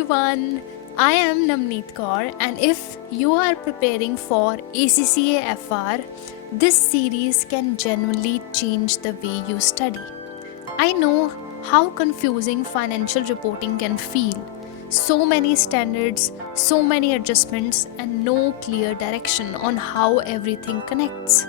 everyone, I am Namneet Kaur, and if you are preparing for ACCA FR, this series can genuinely change the way you study. I know how confusing financial reporting can feel. So many standards, so many adjustments, and no clear direction on how everything connects.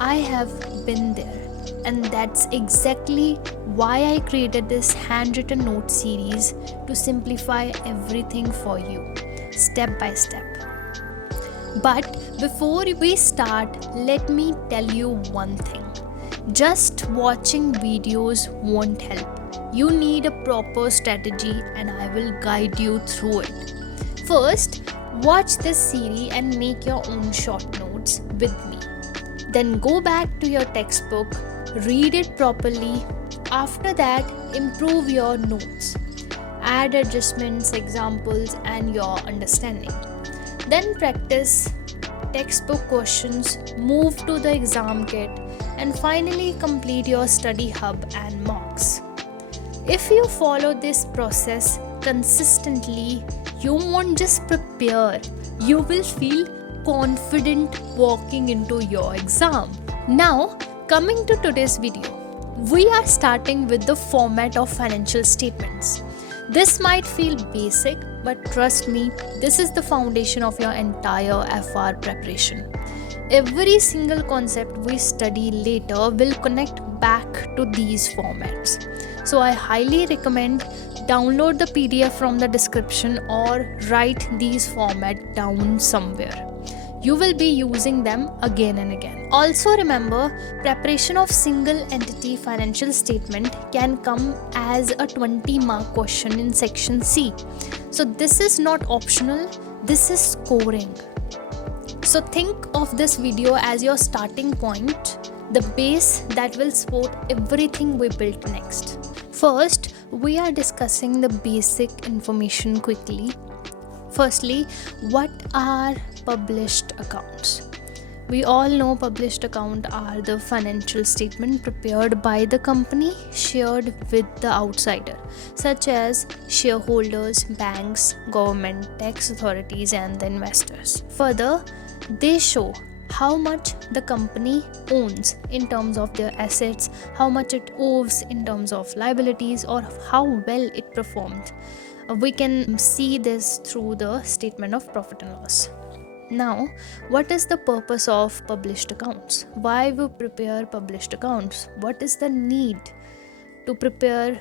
I have been there, and that's exactly why I created this handwritten note series to simplify everything for you, step by step. But before we start, let me tell you one thing. Just watching videos won't help. You need a proper strategy, and I will guide you through it. First, watch this series and make your own short notes with me. Then go back to your textbook, read it properly. After that, improve your notes. Add adjustments, examples, and your understanding. Then practice textbook questions, move to the exam kit, and finally complete your study hub and mocks. If you follow this process consistently, you won't just prepare, you will feel confident walking into your exam. Now, coming to today's video, we are starting with the format of financial statements. This might feel basic, but trust me, this is the foundation of your entire FR preparation. Every single concept we study later will connect back to these formats. So I highly recommend download the PDF from the description or write these formats down somewhere. You will be using them again and again. Also remember, preparation of single entity financial statement can come as a 20-mark question in section C. So this is not optional, this is scoring. So think of this video as your starting point, the base that will support everything we built next. First, we are discussing the basic information quickly. Firstly, what are published accounts? We all know published accounts are the financial statement prepared by the company shared with the outsider, such as shareholders, banks, government, tax authorities, and the investors. Further, they show how much the company owns in terms of their assets, how much it owes in terms of liabilities, or how well it performed. We can see this through the statement of profit and loss. Now, what is the purpose of published accounts? Why we prepare published accounts? What is the need to prepare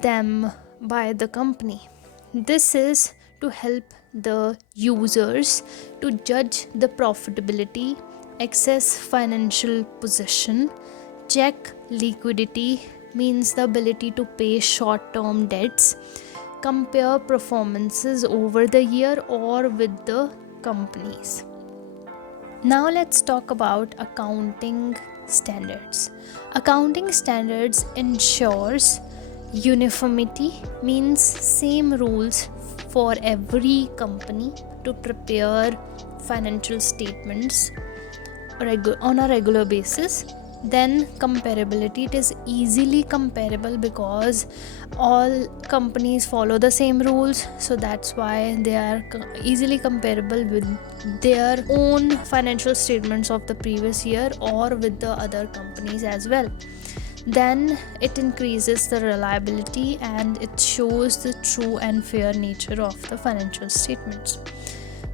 them by the company? This is to help the users to judge the profitability, access financial position, check liquidity, means the ability to pay short-term debts, compare performances over the year or with the companies. Now let's talk about accounting standards. Accounting standards ensures uniformity, means same rules for every company to prepare financial statements on a regular basis. Then comparability, it is easily comparable because all companies follow the same rules, so that's why they are easily comparable with their own financial statements of the previous year or with the other companies as well. Then it increases the reliability and it shows the true and fair nature of the financial statements.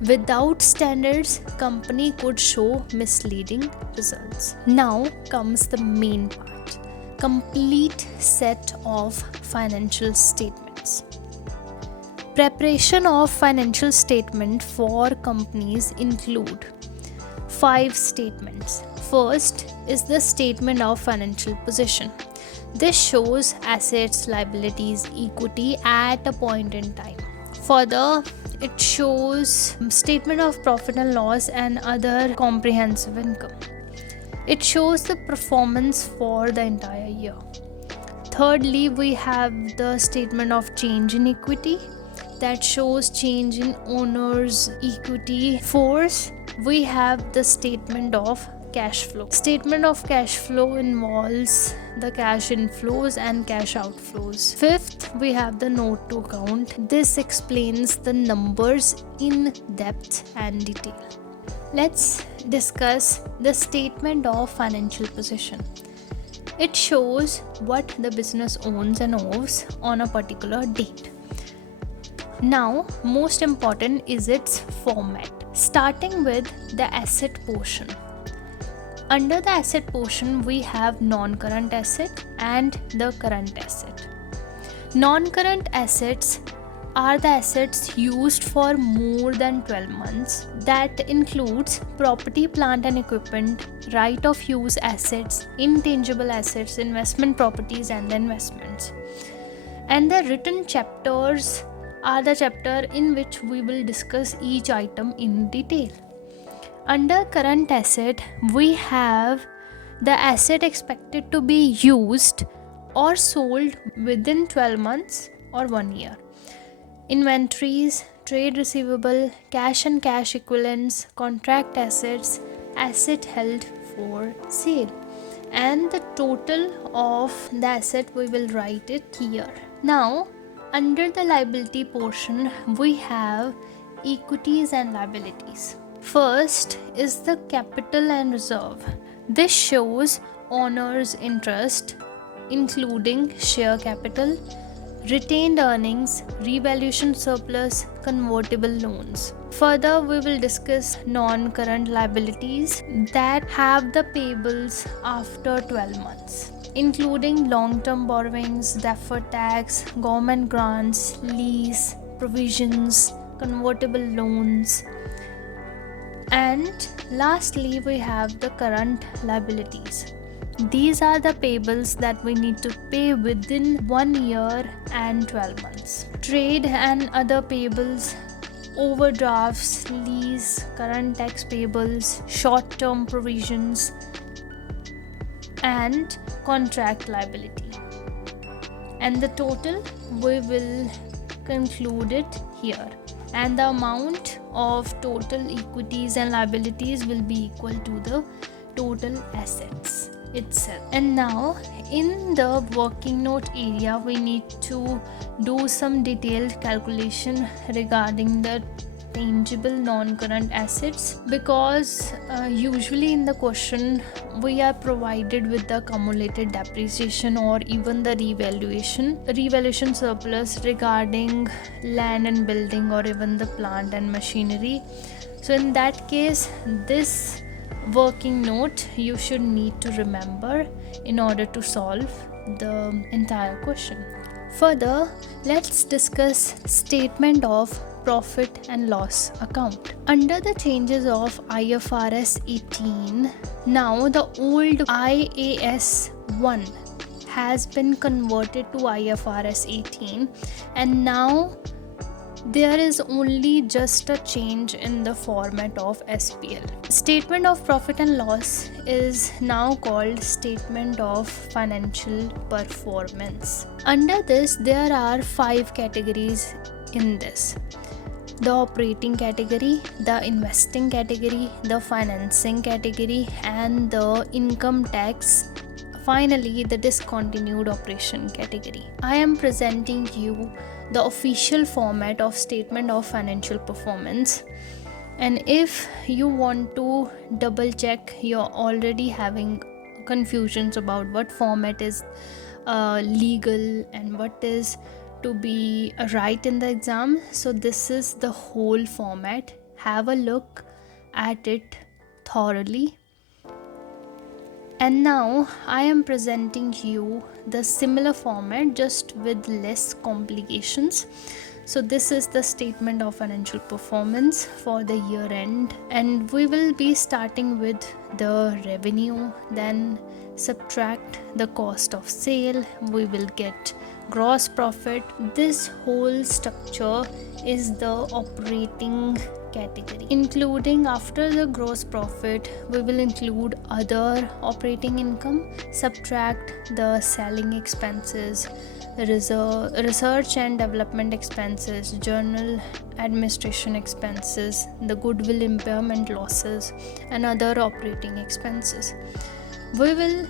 Without standards, company could show misleading results. Now comes the main part, complete set of financial statements. Preparation of financial statement for companies include 5 statements. First is the statement of financial position. This shows assets, liabilities, equity at a point in time. Further, it shows statement of profit and loss and other comprehensive income. It shows the performance for the entire year. Thirdly, we have the statement of change in equity that shows change in owner's equity. Fourth, we have the statement of cash flow. Statement of cash flow involves the cash inflows and cash outflows. Fifth, we have the note to account. This explains the numbers in depth and detail. Let's discuss the statement of financial position. It shows what the business owns and owes on a particular date. Now, most important is its format. Starting with the asset portion. Under the asset portion, we have non-current asset and the current asset. Non-current assets are the assets used for more than 12 months. That includes property, plant and equipment, right of use assets, intangible assets, investment properties and the investments. And the written chapters are the chapter in which we will discuss each item in detail. Under current asset, we have the asset expected to be used or sold within 12 months or 1 year. Inventories, trade receivable, cash and cash equivalents, contract assets, asset held for sale. And the total of the asset, we will write it here. Now, under the liability portion, we have equities and liabilities. First is the capital and reserve. This shows owner's interest, including share capital, retained earnings, revaluation surplus, convertible loans. Further, we will discuss non-current liabilities that have the payables after 12 months, including long-term borrowings, deferred tax, government grants, lease, provisions, convertible loans. And lastly, we have the current liabilities. These are the payables that we need to pay within 1 year and 12 months. Trade and other payables, overdrafts, lease, current tax payables, short-term provisions, and contract liability. And the total, we will conclude it here. And the amount of total equities and liabilities will be equal to the total assets itself. And now in the working note area, we need to do some detailed calculation regarding the tangible non-current assets, because usually in the question we are provided with the accumulated depreciation or even the revaluation surplus regarding land and building or even the plant and machinery. So in that case, this working note you should need to remember in order to solve the entire question. Further, let's discuss statement of profit and loss account. Under the changes of IFRS 18, now the old IAS 1 has been converted to IFRS 18, and now there is only just a change in the format of SPL. Statement of profit and loss is now called statement of financial performance. Under this, there are 5 categories in this: the operating category, the investing category, the financing category, and the income tax. Finally, the discontinued operation category. I am presenting you the official format of statement of financial performance, and if you want to double check, you're already having confusions about what format is legal and what is to be right in the exam. So this is the whole format. Have a look at it thoroughly. And now I am presenting you the similar format, just with less complications. So this is the statement of financial performance for the year end, and we will be starting with the revenue, then subtract the cost of sale, we will get gross profit. This whole structure is the operating category, including after the gross profit we will include other operating income, subtract the selling expenses, research and development expenses, journal administration expenses, the goodwill impairment losses, and other operating expenses. We will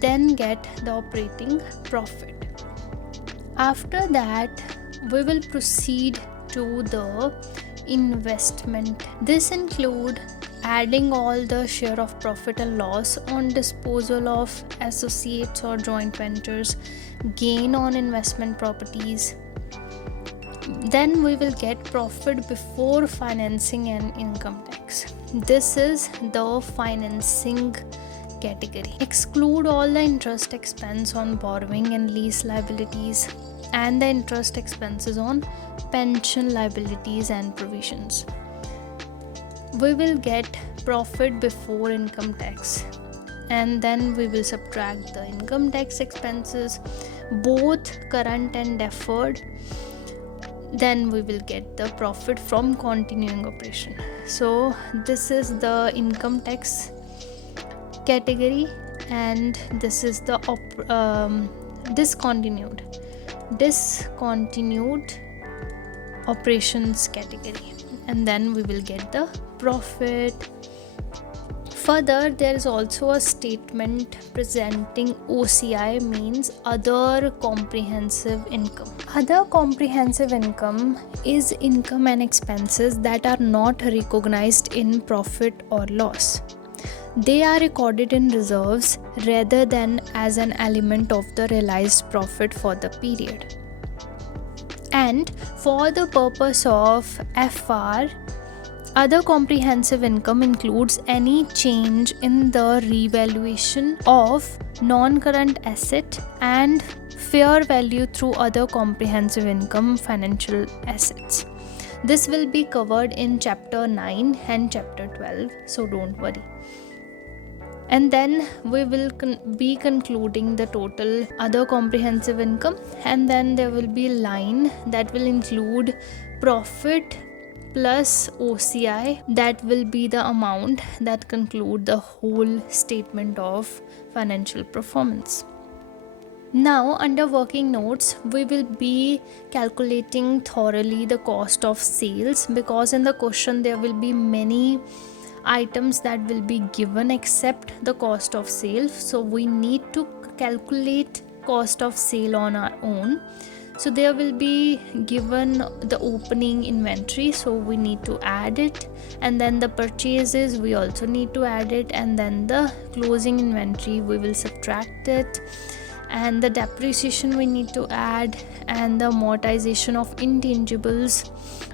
then get the operating profit. After that, we will proceed to the investment. This include adding all the share of profit and loss on disposal of associates or joint ventures, gain on investment properties. Then we will get profit before financing and income tax. This is the financing category. Exclude all the interest expense on borrowing and lease liabilities, and the interest expenses on pension liabilities and provisions. We will get profit before income tax, and then we will subtract the income tax expenses, both current and deferred. Then we will get the profit from continuing operation. So this is the income tax category, and this is the discontinued operations category, and then we will get the profit. Further, there is also a statement presenting OCI, means other comprehensive income. Other comprehensive income is income and expenses that are not recognized in profit or loss. They are recorded in reserves rather than as an element of the realized profit for the period. And for the purpose of FR, other comprehensive income includes any change in the revaluation of non-current asset and fair value through other comprehensive income financial assets. This will be covered in chapter 9 and chapter 12, so don't worry. And then we will be concluding the total other comprehensive income, and then there will be a line that will include profit plus OCI. That will be the amount that conclude the whole statement of financial performance. Now, under working notes, we will be calculating thoroughly the cost of sales, because in the question there will be many items that will be given except the cost of sale. So we need to calculate cost of sale on our own. So there will be given the opening inventory, so we need to add it, and then the purchases we also need to add it, and then the closing inventory we will subtract it, and the depreciation we need to add, and the amortization of intangibles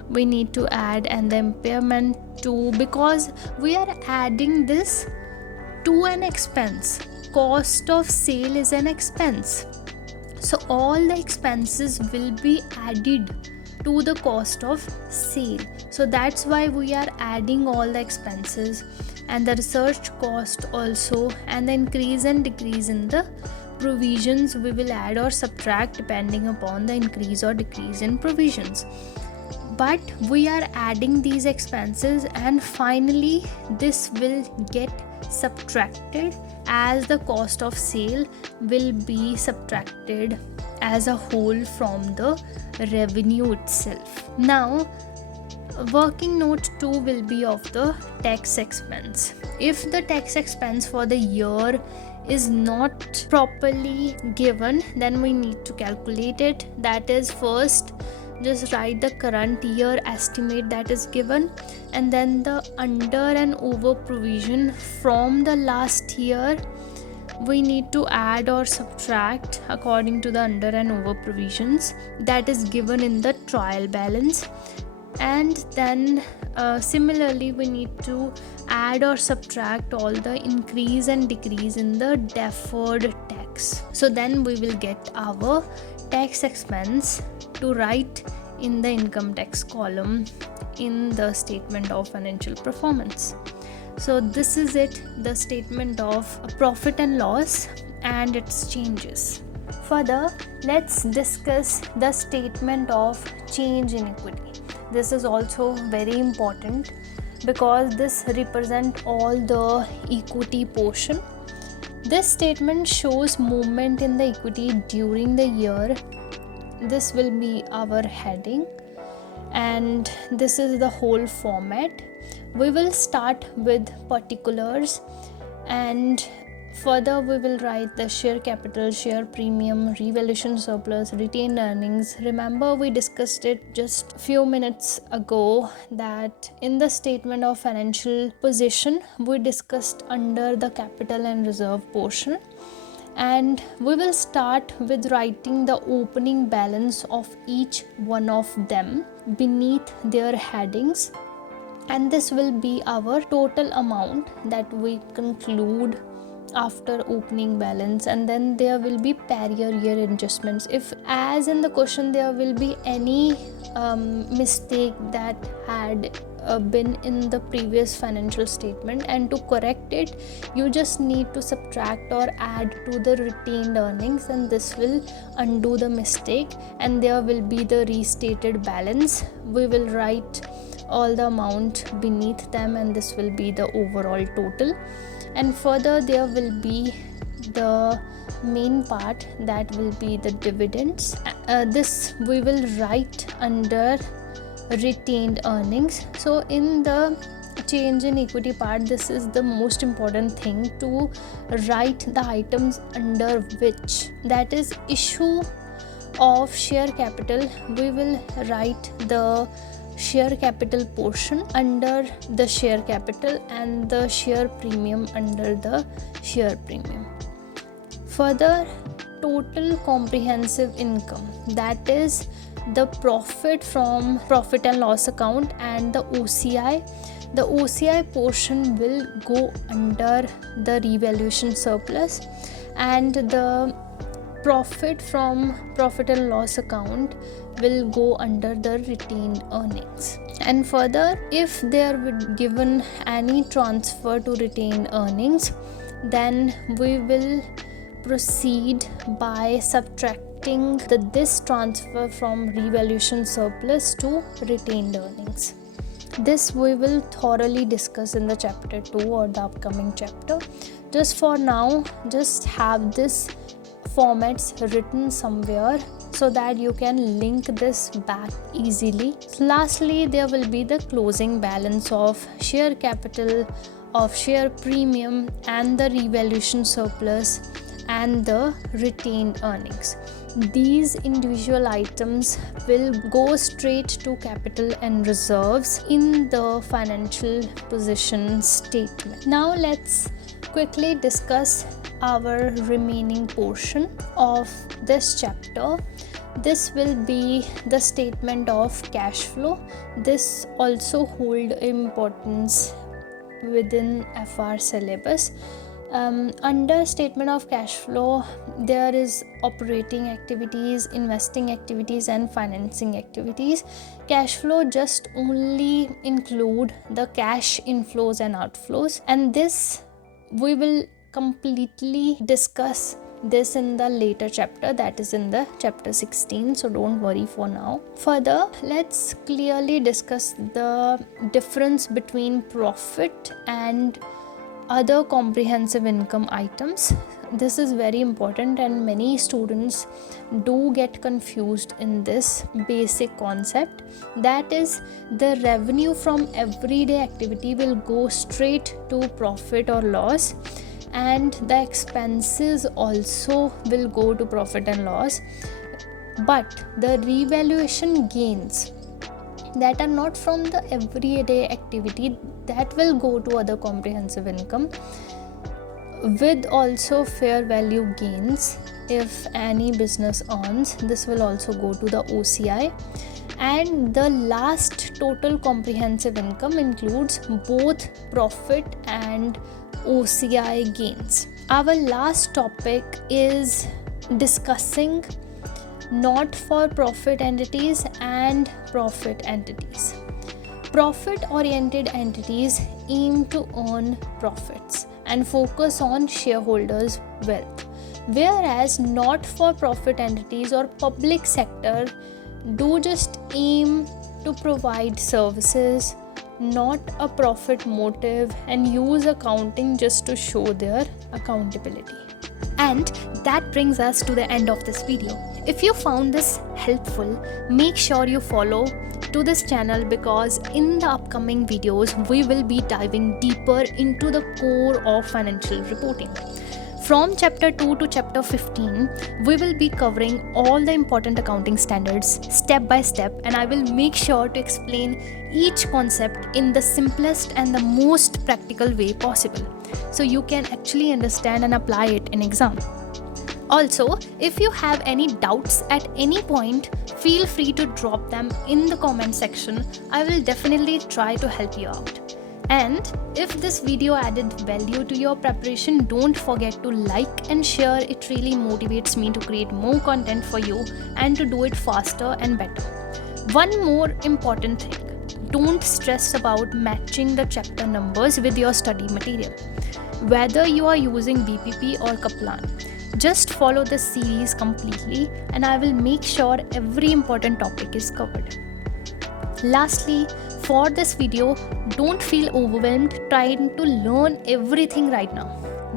we need to add, and the impairment too, because we are adding this to an expense. Cost of sale is an expense, so all the expenses will be added to the cost of sale. So that's why we are adding all the expenses, and the research cost also, and the increase and decrease in the provisions we will add or subtract depending upon the increase or decrease in provisions. But we are adding these expenses, and finally this will get subtracted as the cost of sale will be subtracted as a whole from the revenue itself. Now, working note 2 will be of the tax expense. If the tax expense for the year is not properly given, then we need to calculate it. That is, first just write the current year estimate that is given, and then the under and over provision from the last year we need to add or subtract according to the under and over provisions that is given in the trial balance. And then similarly we need to add or subtract all the increase and decrease in the deferred tax. So then we will get our tax expense to write in the income tax column in the statement of financial performance. So this is it, the statement of profit and loss and its changes. Further, let's discuss the statement of change in equity. This is also very important because this represents all the equity portion. This statement shows movement in the equity during the year this will be our heading, and this is the whole format. We will start with particulars, and further we will write the share capital, share premium, revaluation surplus, retained earnings. Remember, we discussed it just a few minutes ago that in the statement of financial position we discussed under the capital and reserve portion, and we will start with writing the opening balance of each one of them beneath their headings, and this will be our total amount that we conclude after opening balance. And then there will be prior year adjustments. If, as in the question, there will be any mistake that had been in the previous financial statement, and to correct it you just need to subtract or add to the retained earnings, and this will undo the mistake, and there will be the restated balance. We will write all the amount beneath them, and this will be the overall total. And further there will be the main part, that will be the dividends. This we will write under retained earnings. So in the change in equity part, this is the most important thing, to write the items under which, that is issue of share capital. We will write the share capital portion under the share capital, and the share premium under the share premium. Further, total comprehensive income, that is the profit from profit and loss account and the OCI. The OCI portion will go under the revaluation surplus, and the profit from profit and loss account will go under the retained earnings. And further, if there would given any transfer to retained earnings, then we will proceed by subtracting this transfer from revaluation surplus to retained earnings. This we will thoroughly discuss in the chapter 2 or the upcoming chapter. Just for now, just have this formats written somewhere so that you can link this back easily. Lastly, there will be the closing balance of share capital, of share premium, and the revaluation surplus, and the retained earnings. These individual items will go straight to capital and reserves in the financial position statement. Now let's quickly discuss our remaining portion of this chapter. This will be the statement of cash flow. This also hold importance within FR syllabus. Under statement of cash flow, there is operating activities, investing activities, and financing activities. Cash flow just only include the cash inflows and outflows, and this we will completely discuss this in the later chapter, that is in the chapter 16, so don't worry for now. Further, let's clearly discuss the difference between profit and other comprehensive income items. This is very important, and many students do get confused in this basic concept. That is, the revenue from everyday activity will go straight to profit or loss, and the expenses also will go to profit and loss. But the revaluation gains that are not from the everyday activity, that will go to other comprehensive income, with also fair value gains. If any business earns, this will also go to the OCI. And the last, total comprehensive income, includes both profit and OCI gains. Our last topic is discussing not for profit entities and profit entities. Profit oriented entities aim to earn profits and focus on shareholders' wealth, whereas not for profit entities or public sector do just aim to provide services, not a profit motive, and use accounting just to show their accountability. And that brings us to the end of this video. If you found this helpful, make sure you follow to this channel, because in the upcoming videos we will be diving deeper into the core of financial reporting. From chapter 2 to chapter 15, we will be covering all the important accounting standards step by step, and I will make sure to explain each concept in the simplest and the most practical way possible, so you can actually understand and apply it in exam. Also, if you have any doubts at any point, feel free to drop them in the comment section. I will definitely try to help you out. And if this video added value to your preparation, don't forget to like and share. It really motivates me to create more content for you and to do it faster and better. One more important thing: don't stress about matching the chapter numbers with your study material. Whether you are using BPP or Kaplan, just follow this series completely and I will make sure every important topic is covered. Lastly, for this video, don't feel overwhelmed trying to learn everything right now.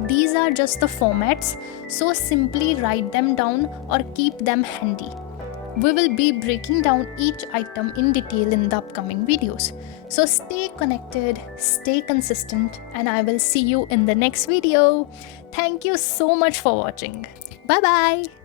These are just the formats, so simply write them down or keep them handy. We will be breaking down each item in detail in the upcoming videos. So stay connected, stay consistent, and I will see you in the next video. Thank you so much for watching. Bye bye.